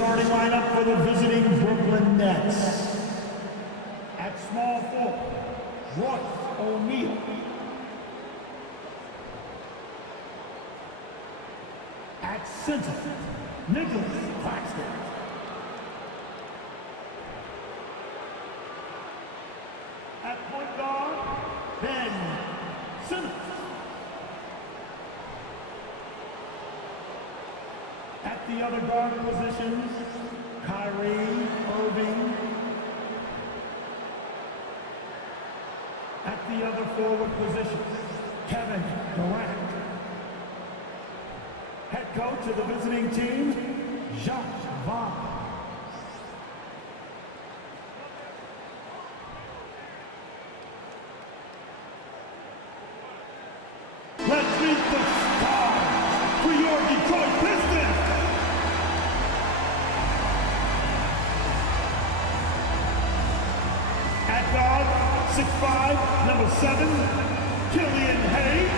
starting lineup for the visiting Brooklyn Nets. At small forward, Royce O'Neal. At center, Nicholas Claxton. At point guard, Ben Simmons. At the other guard positions, Kyrie Irving. At the other forward positions, Kevin Durant. Head coach of the visiting team, Jacques Vaughn. Let's meet the stars for your Detroit Pistons. At guard, 6'5", number 7, Killian Hayes.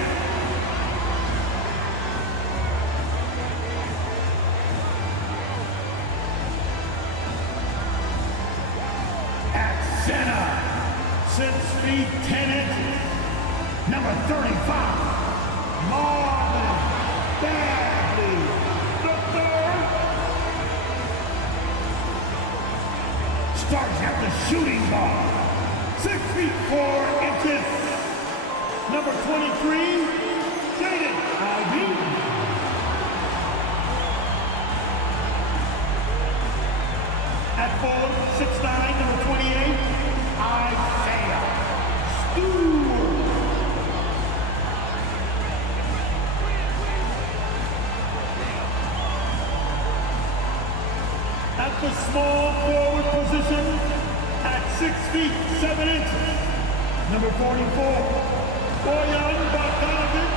At center, 6 feet 10 inches, number 35, Marvin Bagley III. Starts at the shooting guard, 6 feet 4 inches, number 23, Jaden Ivey. At forward, 6'9", number 28, Isaiah Stewart. At the small forward position, at 6 feet 7 inches, number 44, Bojan Bogdanovic.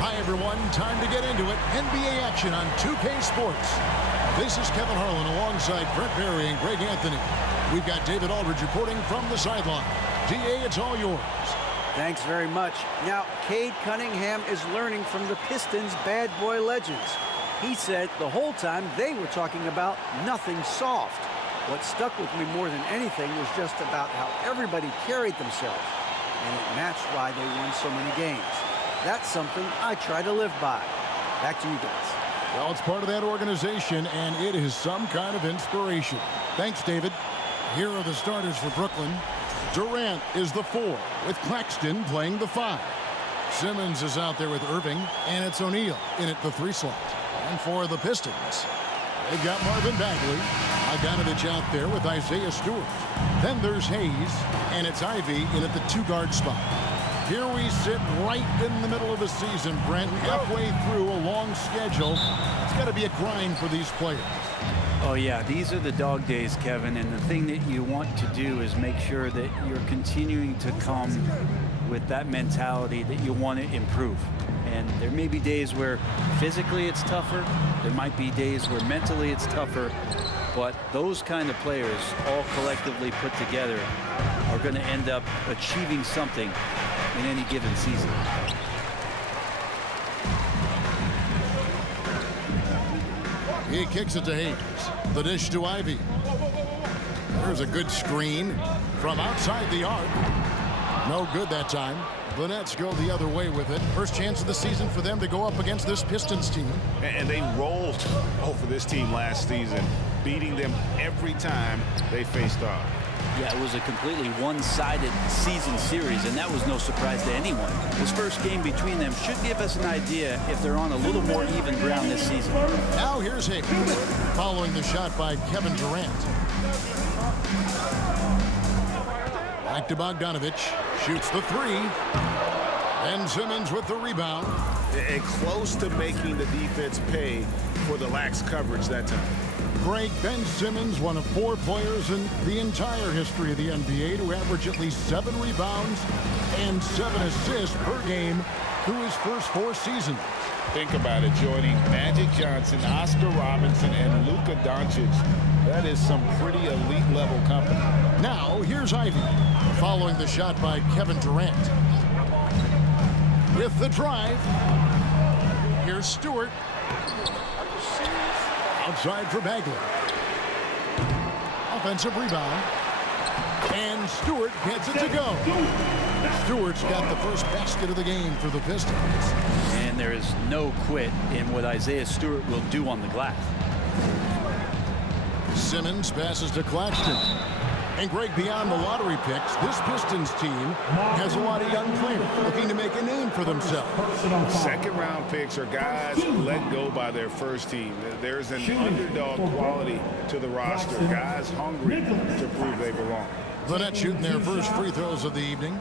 Hi everyone, time to get into it. NBA action on 2K Sports. This is Kevin Harlan alongside Brent Barry and Greg Anthony. We've got David Aldridge reporting from the sideline. DA, it's all yours. Thanks very much. Now, Cade Cunningham is learning from the Pistons' bad boy legends. He said the whole time they were talking about nothing soft. What stuck with me more than anything was just about how everybody carried themselves, and it matched why they won so many games. That's something I try to live by. Back to you guys. Well, it's part of that organization, and it is some kind of inspiration. Thanks, David. Here are the starters for Brooklyn. Durant is the 4, with Claxton playing the 5. Simmons is out there with Irving, and it's O'Neal in at the 3 slot. And for the Pistons, they've got Marvin Bagley, Bogdanovic out there with Isaiah Stewart. Then there's Hayes, and it's Ivy in at the 2-guard spot. Here we sit right in the middle of the season, Brent, halfway through a long schedule. It's got to be a grind for these players. Oh, yeah, these are the dog days, Kevin, and the thing that you want to do is make sure that you're continuing to come with that mentality that you want to improve. And there may be days where physically it's tougher. There might be days where mentally it's tougher. But those kind of players, all collectively put together, are going to end up achieving something in any given season. He kicks it to Hayes. The dish to Ivy. There's a good screen from outside the arc. No good that time. The Nets go the other way with it. First chance of the season for them to go up against this Pistons team. And they rolled over this team last season, beating them every time they faced off. Yeah, it was a completely one-sided season series, and that was no surprise to anyone. This first game between them should give us an idea if they're on a little more even ground this season. Now here's Hayes, following the shot by Kevin Durant. Back to Bogdanovic, shoots the 3. And Simmons with the rebound. And close to making the defense pay for the lax coverage that time. Greg, Ben Simmons, one of 4 players in the entire history of the NBA to average at least 7 rebounds and 7 assists per game through his first 4 seasons. Think about it, joining Magic Johnson, Oscar Robinson, and Luka Doncic. That is some pretty elite level company. Now, here's Ivy, following the shot by Kevin Durant. With the drive, Here's Stewart. Outside for Bagley. Offensive rebound. And Stewart gets it to go. Stewart's got the first basket of the game for the Pistons. And there is no quit in what Isaiah Stewart will do on the glass. Simmons passes to Claxton. And Greg, beyond the lottery picks, this Pistons team has a lot of young players looking to make a name for themselves. Second-round picks are guys let go by their first team. There's an underdog quality to the roster. Guys hungry to prove they belong. The Nets shooting their first free throws of the evening.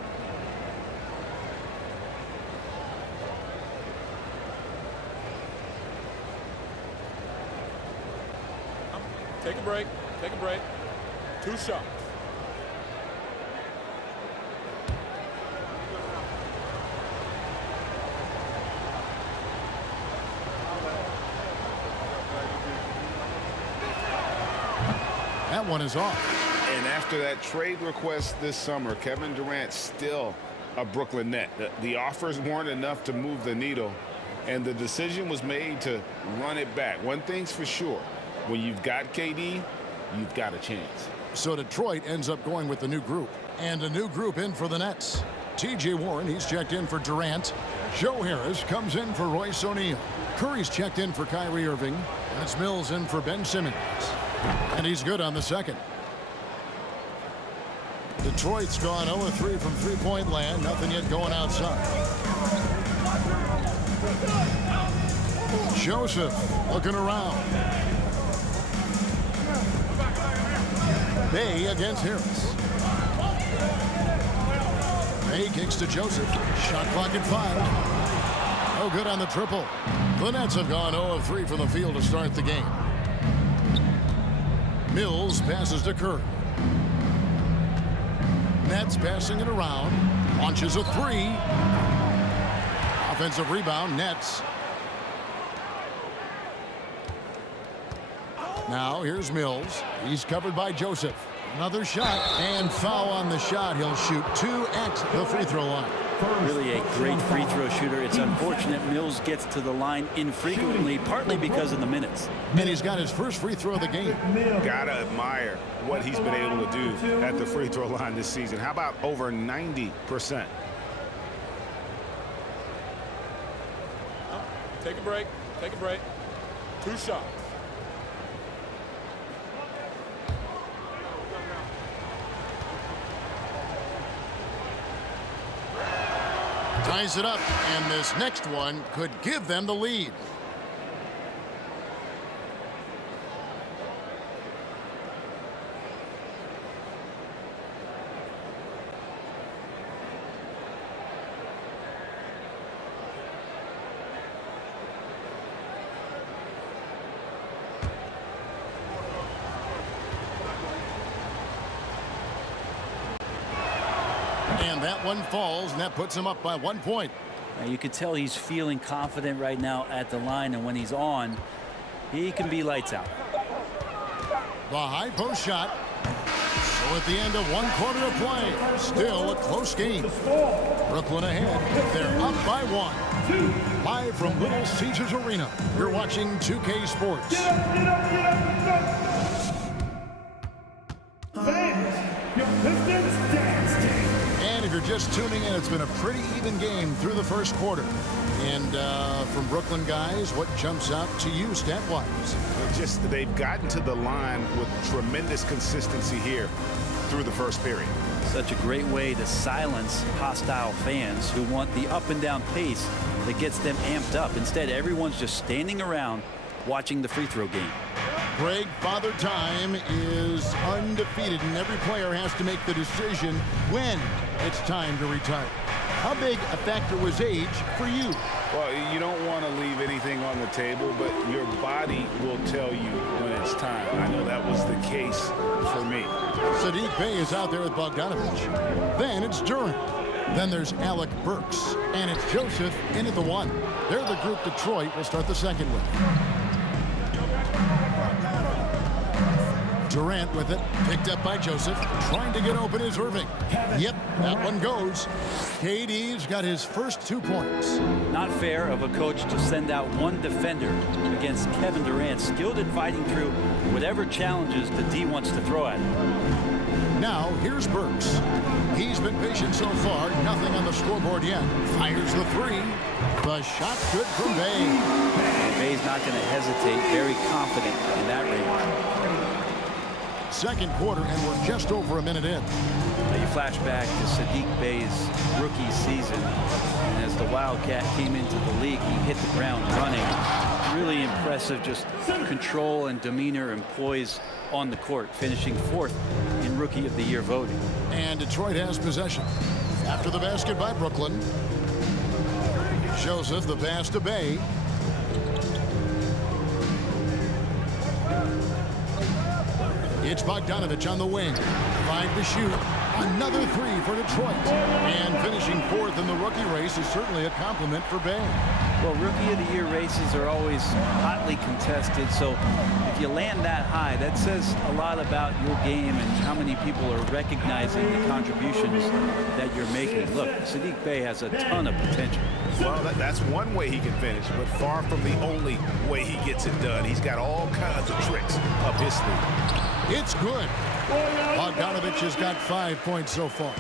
Take a break. Take a break. 2 shots. That one is off. And after that trade request this summer, Kevin Durant still a Brooklyn Net. The offers weren't enough to move the needle, and the decision was made to run it back. One thing's for sure, when you've got KD, you've got a chance. So Detroit ends up going with the new group. And a new group in for the Nets. T.J. Warren, he's checked in for Durant. Joe Harris comes in for Royce O'Neal. Curry's checked in for Kyrie Irving. And it's Mills in for Ben Simmons. And he's good on the second. Detroit's gone 0-3 from three-point land. Nothing yet going outside. Joseph looking around. Bay against Harris. Bay kicks to Joseph. Shot clock at 5. No good on the triple. The Nets have gone 0-3 from the field to start the game. Mills passes to Curry. Nets passing it around. Launches a 3. Offensive rebound, Nets. Now here's Mills. He's covered by Joseph. Another shot and foul on the shot. He'll shoot 2 at the free throw line. Really a great free throw shooter. It's unfortunate Mills gets to the line infrequently, partly because of the minutes. And he's got his first free throw of the game. Gotta admire what he's been able to do at the free throw line this season. How about over 90%? Take a break. Take a break. 2 shots. Ties it up, and this next one could give them the lead. And that one falls, and that puts him up by 1 point. Now you could tell he's feeling confident right now at the line, and when he's on, he can be lights out. The high post shot. So at the end of 1 quarter of play, still a close game. Brooklyn ahead. They're up by 1. Live from Little Caesars Arena, you're watching 2K Sports. Get up, get up, get up, get up. Fans, your Pistons dance team. And if you're just tuning in, it's been a pretty even game through the first quarter. And from Brooklyn guys, what jumps out to you stat-wise? Just they've gotten to the line with tremendous consistency here through the first period. Such a great way to silence hostile fans who want the up and down pace that gets them amped up. Instead, everyone's just standing around watching the free throw game. Greg, Father Time is undefeated, and every player has to make the decision when it's time to retire. How big a factor was age for you? Well, you don't want to leave anything on the table, but your body will tell you when it's time. I know that was the case for me. Sadiq Bey is out there with Bogdanovich. Then it's Durant. Then there's Alec Burks. And it's Joseph in at the 1. They're the group Detroit will start the second with. Durant with it, picked up by Joseph. Trying to get open is Irving. Yep, that one goes. KD's got his first 2 points. Not fair of a coach to send out one defender against Kevin Durant, skilled at fighting through whatever challenges the D wants to throw at him. Now, here's Burks. He's been patient so far. Nothing on the scoreboard yet. Fires the 3. The shot good from Bay. Bay's not going to hesitate. Very confident in that range. Second quarter, and we're just over a minute in. Now you flash back to Sadiq Bay's rookie season, and as the Wildcat came into the league, he hit the ground running. Really impressive, just control and demeanor and poise on the court, finishing 4th in Rookie of the Year voting. And Detroit has possession. After the basket by Brooklyn. Joseph, the pass to Bay. It's Bogdanovich on the wing. 5 to shoot. Another 3 for Detroit. And finishing 4th in the rookie race is certainly a compliment for Bay. Well, Rookie of the Year races are always hotly contested, so if you land that high, that says a lot about your game and how many people are recognizing the contributions that you're making. Look, Sadiq Bay has a ton of potential. Well, that's one way he can finish, but far from the only way he gets it done. He's got all kinds of tricks up his sleeve. It's good. Bogdanovich has got 5 points so far.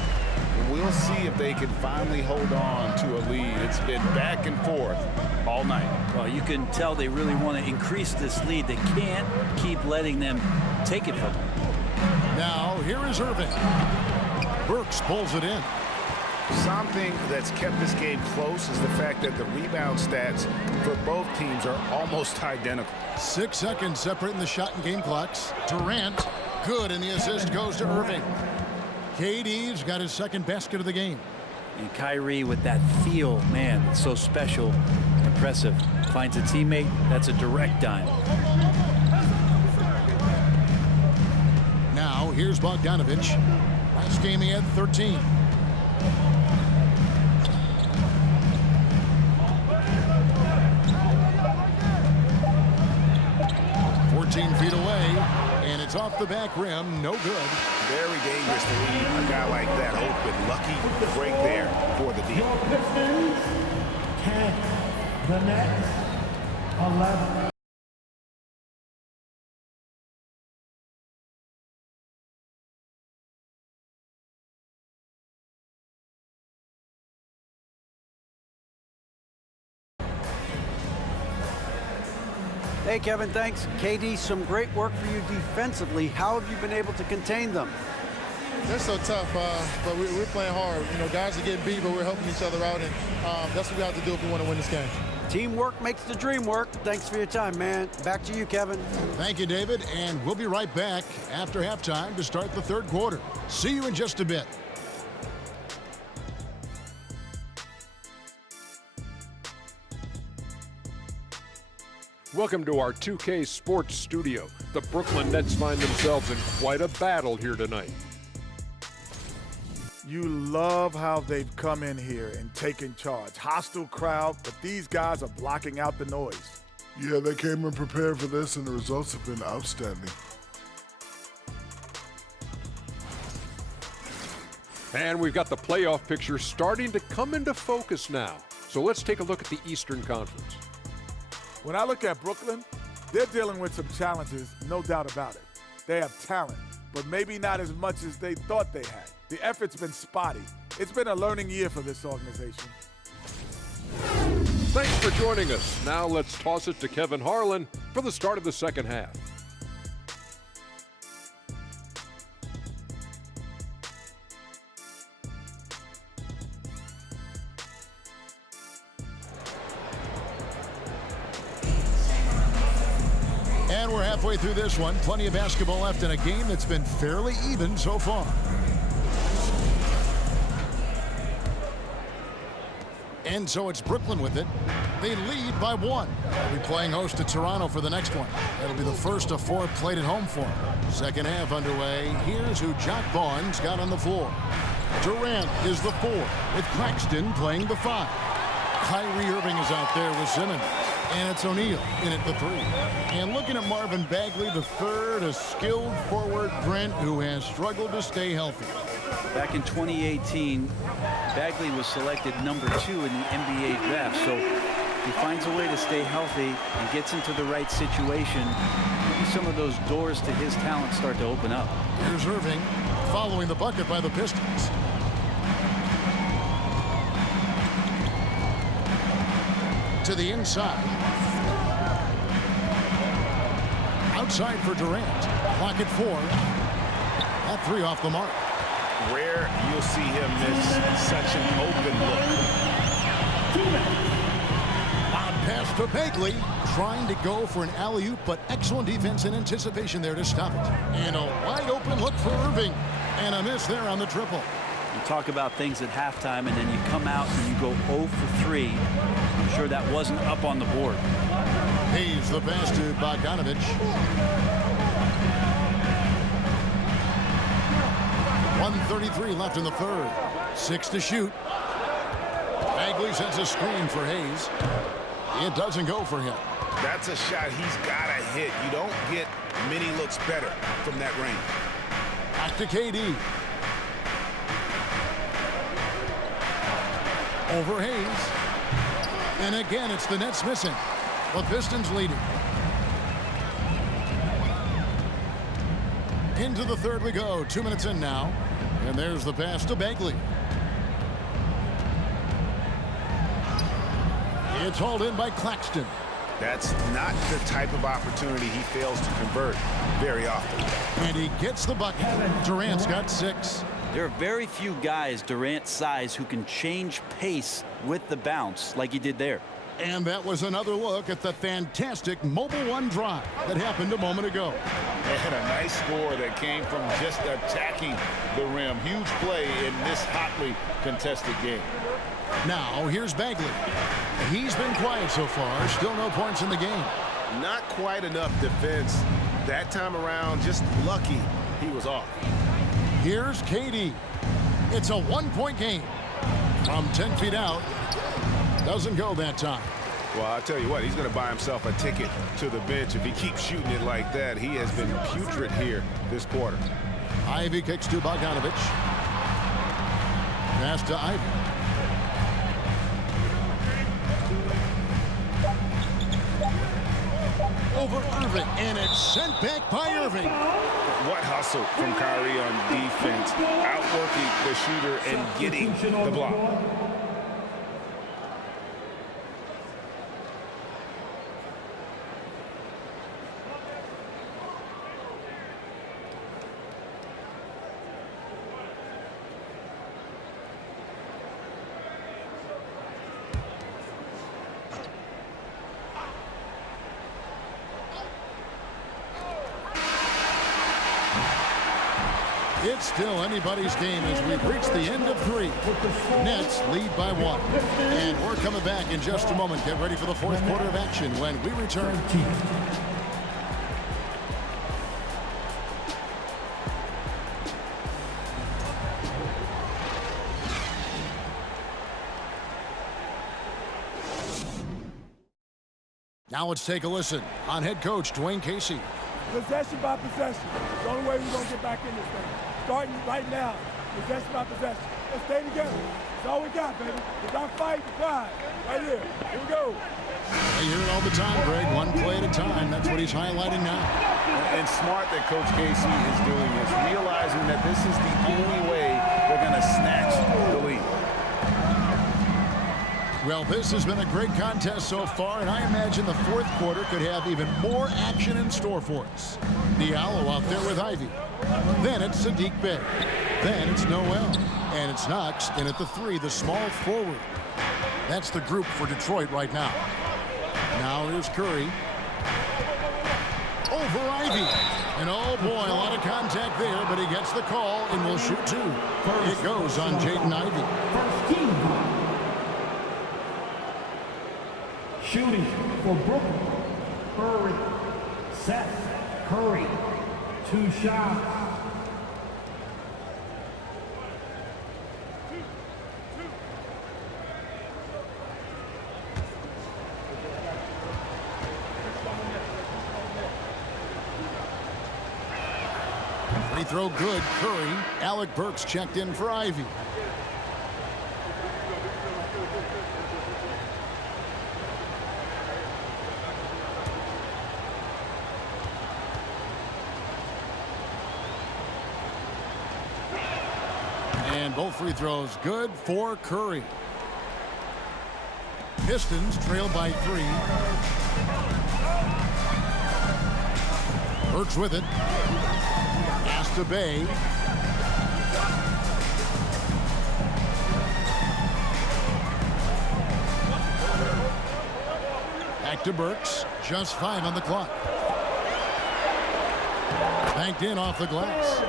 We'll see if they can finally hold on to a lead. It's been back and forth all night. Well, you can tell they really want to increase this lead. They can't keep letting them take it from them. Now, here is Irving. Burks pulls it in. Something that's kept this game close is the fact that the rebound stats for both teams are almost identical. 6 seconds separating the shot and game clocks. Durant, good, and the assist goes to Irving. KD's got his second basket of the game. And Kyrie with that feel, man, it's so special, impressive. Finds a teammate, that's a direct dime. Now, here's Bogdanovich. Last game he had 13. Feet away, and it's off the back rim. No good. Very dangerous to leave a guy like that open. Lucky break there for the deal. Pistons 10, the Nets 11. Hey, Kevin, thanks. KD, some great work for you defensively. How have you been able to contain them? They're so tough, but we're playing hard. You know, guys are getting beat, but we're helping each other out, and that's what we have to do if we want to win this game. Teamwork makes the dream work. Thanks for your time, man. Back to you, Kevin. Thank you, David, and we'll be right back after halftime to start the third quarter. See you in just a bit. Welcome to our 2K Sports Studio. The Brooklyn Nets find themselves in quite a battle here tonight. You love how they've come in here and taken charge. Hostile crowd, but these guys are blocking out the noise. Yeah, they came in prepared for this, and the results have been outstanding. And we've got the playoff picture starting to come into focus now. So let's take a look at the Eastern Conference. When I look at Brooklyn, they're dealing with some challenges, no doubt about it. They have talent, but maybe not as much as they thought they had. The effort's been spotty. It's been a learning year for this organization. Thanks for joining us. Now let's toss it to Kevin Harlan for the start of the second half. And we're halfway through this one. Plenty of basketball left in a game that's been fairly even so far. And so it's Brooklyn with it. They lead by 1. They'll be playing host to Toronto for the next one. It'll be the first of 4 played at home for them. Second half underway. Here's who Jock Vaughn's got on the floor. Durant is the 4, with Claxton playing the 5. Kyrie Irving is out there with Simmons. And it's O'Neal in at the 3. And looking at Marvin Bagley, the third, a skilled forward, Brent, who has struggled to stay healthy. Back in 2018, Bagley was selected number 2 in the NBA draft. So he finds a way to stay healthy and gets into the right situation. Maybe some of those doors to his talent start to open up. Here's Irving following the bucket by the Pistons. To the inside. Outside for Durant. Clock at 4. That 3 off the mark. Rare you'll see him miss such an open look. Odd pass to Bagley. Trying to go for an alley-oop, but excellent defense and anticipation there to stop it. And a wide open look for Irving. And a miss there on the triple. You talk about things at halftime, and then you come out and you go 0 for 3. I'm sure that wasn't up on the board. Hayes the pass to Bogdanovich. .133 left in the third. 6 to shoot. Bagley sends a screen for Hayes. It doesn't go for him. That's a shot he's got to hit. You don't get many looks better from that range. Back to KD. Over Hayes. And again, it's the Nets missing. The Pistons leading. Into the third we go. 2 minutes in now. And there's the pass to Bagley. It's hauled in by Claxton. That's not the type of opportunity he fails to convert very often. And he gets the bucket. Durant's got 6. There are very few guys Durant's size who can change pace with the bounce like he did there. And that was another look at the fantastic Mobile One drive that happened a moment ago. And a nice score that came from just attacking the rim. Huge play in this hotly contested game. Now, here's Bagley. He's been quiet so far. Still no points in the game. Not quite enough defense that time around. Just lucky he was off. Here's KD. It's a 1-point game. From 10 feet out. Doesn't go that time. Well, I'll tell you what, he's going to buy himself a ticket to the bench. If he keeps shooting it like that, he has been putrid here this quarter. Ivy kicks to Bogdanovich. Pass to Ivy. Over Irving, and it's sent back by Irving. What hustle from Kyrie on defense, outworking the shooter and getting the block. It's still anybody's game as we've reached the end of 3. Nets lead by 1. And we're coming back in just a moment. Get ready for the fourth quarter of action when we return. Now let's take a listen on head coach Dwayne Casey. Possession by possession. The only way we're going to get back in this thing. Starting right now, possession by possession. Let's stay together. That's all we got, baby. It's our fight to pride. Right here. Here we go. I hear it all the time, Greg. One play at a time. That's what he's highlighting now. And smart that Coach Casey is doing is realizing that this is the only way they're going to snatch the lead. Well, this has been a great contest so far, and I imagine the fourth quarter could have even more action in store for us. Diallo out there with Ivy. Then it's Sadiq Bey. Then it's Noel. And it's Knox in at the 3, the small forward. That's the group for Detroit right now. Now here's Curry. Over Ivy. And oh boy, a lot of contact there, but he gets the call and will shoot 2. It goes on Jaden Ivey. First team foul. Shooting for Brooklyn. Curry. Seth Curry. 2 shots. Free throw good. Curry. Alec Burks checked in for Ivy. And both free throws good for Curry. Pistons trail by 3. Burks with it. Pass to Bay. Back to Burks. Just 5 on the clock. Banked in off the glass.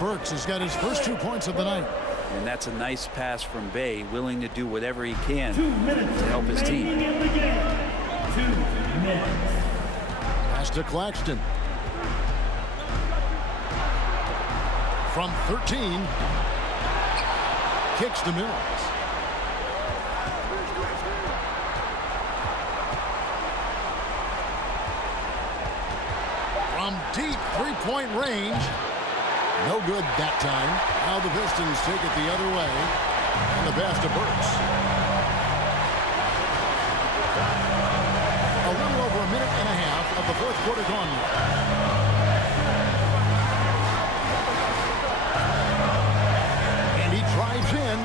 Burks has got his first 2 points of the night. And that's a nice pass from Bay, willing to do whatever he can to help his team. 2 minutes. Pass to Claxton. From 13. Kicks to Mills. From deep three-point range. No good that time. Now the Pistons take it the other way. And the pass to Burks. A little over a minute and a half of the fourth quarter gone now. And he drives in.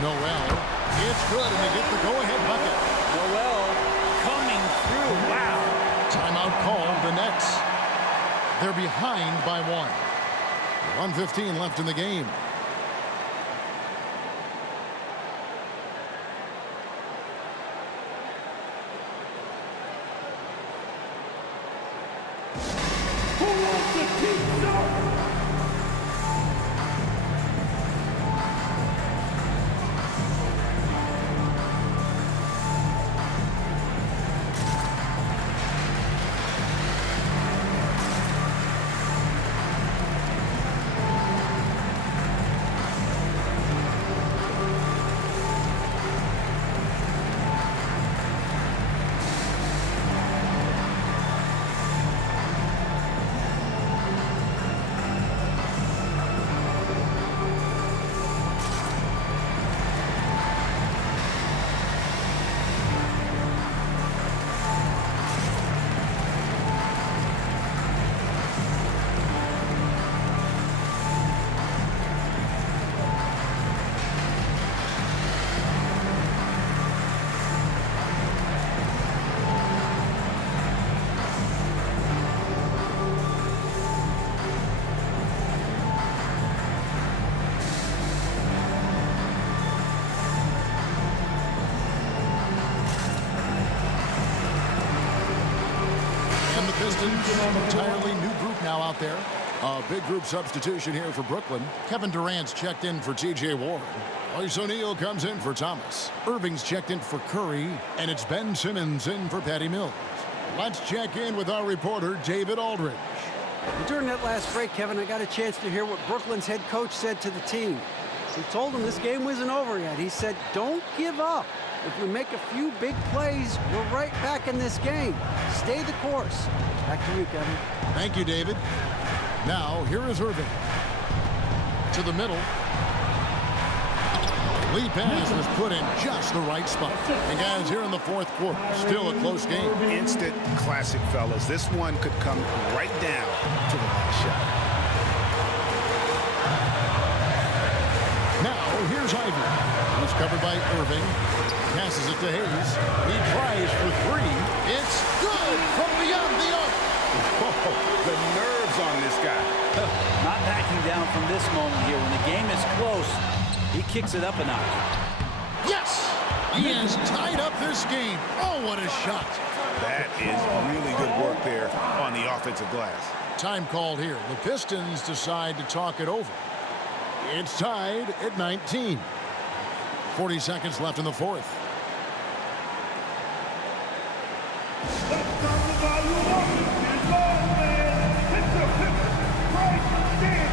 Noel. It's good, and they get the go-ahead bucket. Noel coming through. Wow. Timeout called. The Nets. They're behind by 1. 1:15 left in the game. Who wants to keep going? Entirely new group now out there. A big group substitution here for Brooklyn. Kevin Durant's checked in for T.J. Warren. Royce O'Neal comes in for Thomas. Irving's checked in for Curry. And it's Ben Simmons in for Patty Mills. Let's check in with our reporter, David Aldridge. During that last break, Kevin, I got a chance to hear what Brooklyn's head coach said to the team. He told them this game wasn't over yet. He said, don't give up. If we make a few big plays, we're right back in this game. Stay the course. Back to you, Kevin. Thank you, David. Now, here is Irving. To the middle. Lee pass was put in just the right spot. And guys, here in the fourth quarter, still a close game. Instant classic, fellas. This one could come right down to the last shot. Now, here's Ivy. He's covered by Irving. Passes it to Hayes. He tries for 3. It's good from beyond the arc. Oh, the nerves on this guy. Not backing down from this moment here. When the game is close, he kicks it up a notch. Yes! He has tied up this game. Oh, what a shot. That is really good work there on the offensive glass. Time called here. The Pistons decide to talk it over. It's tied at 19. 40 seconds left in the fourth. Let's turn the volume up. It's on, man. Hit the right dance.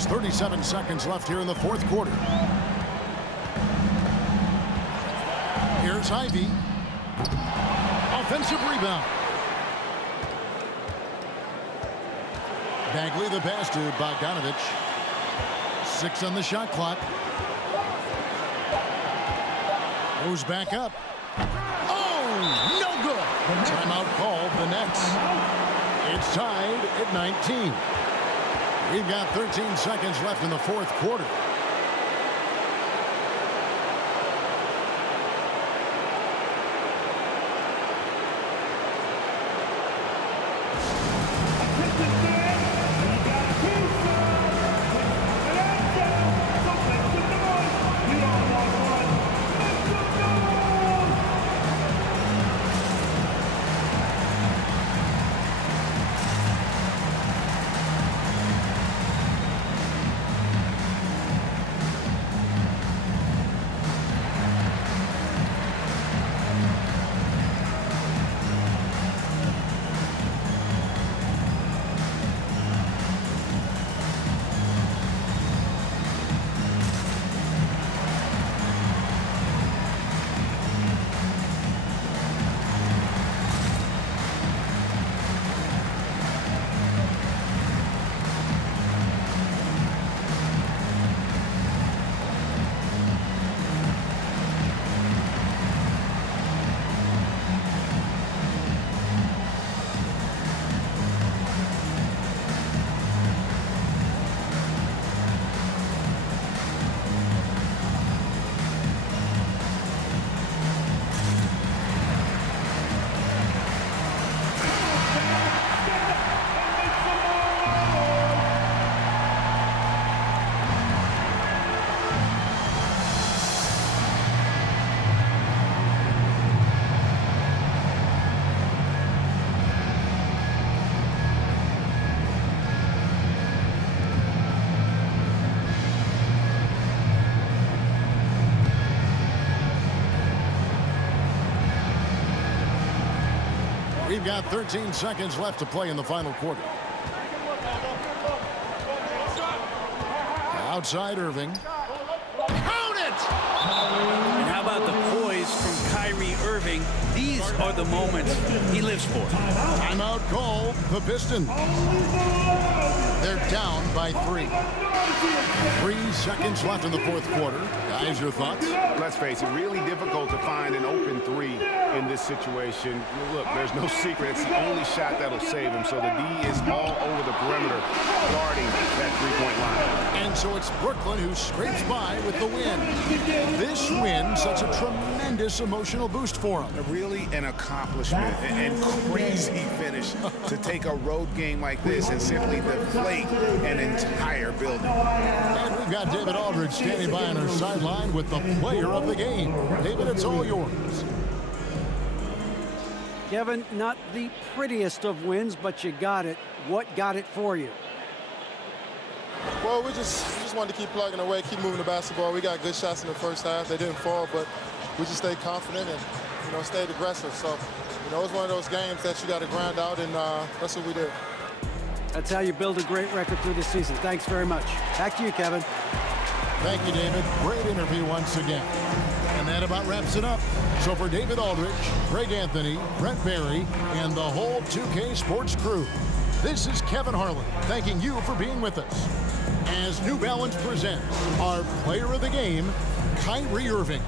There's 37 seconds left here in the fourth quarter. Here's Ivy. Offensive rebound. Bagley the pass to Bogdanovich. 6 on the shot clock. Goes back up. Oh, no good. Timeout called the Nets. It's tied at 19. We've got 13 seconds left in the fourth quarter. We've got 13 seconds left to play in the final quarter. Outside Irving. Count it! And how about the poise from Kyrie Irving? These are the moments he lives for. Timeout call, the Pistons. They're down by 3. 3 seconds left in the fourth quarter. Guys, your thoughts? Let's face it, really difficult to find an open 3 in this situation. Look, there's no secret. It's the only shot that'll save him. So the D is all over the perimeter guarding that three-point line. And so it's Brooklyn who scrapes by with the win. This win sets a tremendous emotional boost for them. Really an accomplishment and crazy finish to take a road game like this and simply deflate an entire building. And we've got David Aldridge standing by on our sideline with the player of the game. David, it's all yours. Kevin, not the prettiest of wins, but you got it. What got it for you? Well, we just wanted to keep plugging away, keep moving the basketball. We got good shots in the first half. They didn't fall, but we just stayed confident and, stayed aggressive. So, it was one of those games that you got to grind out, and that's what we did. That's how you build a great record through the season. Thanks very much. Back to you, Kevin. Thank you, David. Great interview once again. And that about wraps it up. So for David Aldridge, Greg Anthony, Brent Barry, and the whole 2K Sports crew, this is Kevin Harlan thanking you for being with us as New Balance presents our player of the game, Kyrie Irving.